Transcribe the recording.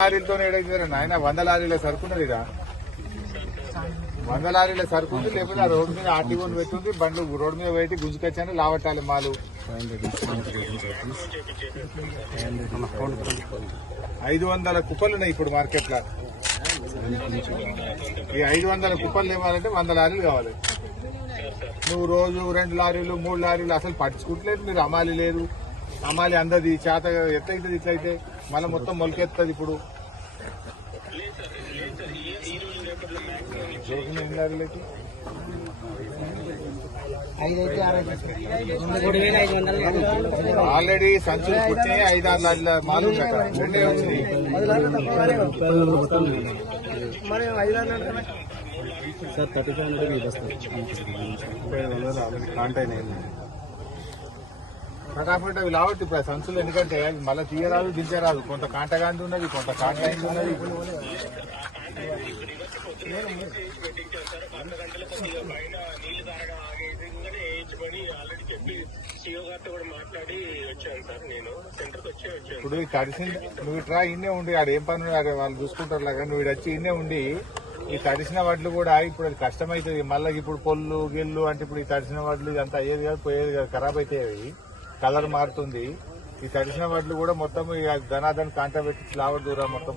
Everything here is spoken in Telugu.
లారీలతో ఏడైతే నాయన? వంద లారీల సరుకున్నది ఇక వంద లారీల సరుకుంది లేకపోతే ఆ రోడ్డు మీద ఆర్టీఓని పెట్టుంది బండ్లు రోడ్డు మీద పెట్టి గుంజుకొచ్చాను లావట్టాలి మాలు. ఐదు వందల కుప్పలు ఉన్నాయి ఇప్పుడు మార్కెట్లో ఈ ఐదు వందల కుప్పలు ఇవ్వాలంటే వంద లారీలు కావాలి. నువ్వు రోజు రెండు లారీలు మూడు లారీలు అసలు పట్టించుకుంటలేదు మీరు అమాలి లేదు అమాలి అందది చేత ఎట్లయితుంది ఇట్లయితే? మళ్ళీ మొత్తం మొలకెత్తది ఇప్పుడు. ఆల్రెడీ సంచులు పుట్టినాయి ఐదు ఆరు లారీల మాలు. రెండే వచ్చినాయి. సార్ థర్టీ ఫైవ్ హండ్రెడ్ వస్తుంది ఫటాఫట్ అవి లావట్టి ఇప్పుడు సంచులు ఎందుకంటే అవి మళ్ళీ తీయరాదు దించరాదు. కొంత కాంటగాంధి ఉన్నది కొంత కాంటాయింది ఉన్నది. ఇప్పుడు ఈ తడిసింది నువ్వు ఇట్రా ఇన్నే ఉండి ఆడ ఏం పని వాళ్ళు చూసుకుంటారు లాగా నువ్వు వచ్చి ఇన్నే ఉండి ఈ తడిసిన వడ్లు కూడా ఇప్పుడు అది కష్టమైతుంది. మళ్ళీ ఇప్పుడు పొల్లు గిల్లు అంటే ఇప్పుడు ఈ తడిసిన వడ్లు ఇదంతా అయ్యేది కాదు పోయేది కాదు ఖరాబ్ అవుతాయి అవి కలర్ మారుతుంది. ఈ తడిసిన వడ్లు కూడా మొత్తం ఈ ధనాధన్ కాంట పెట్టి ఫ్లవర్ దూరం మొత్తం.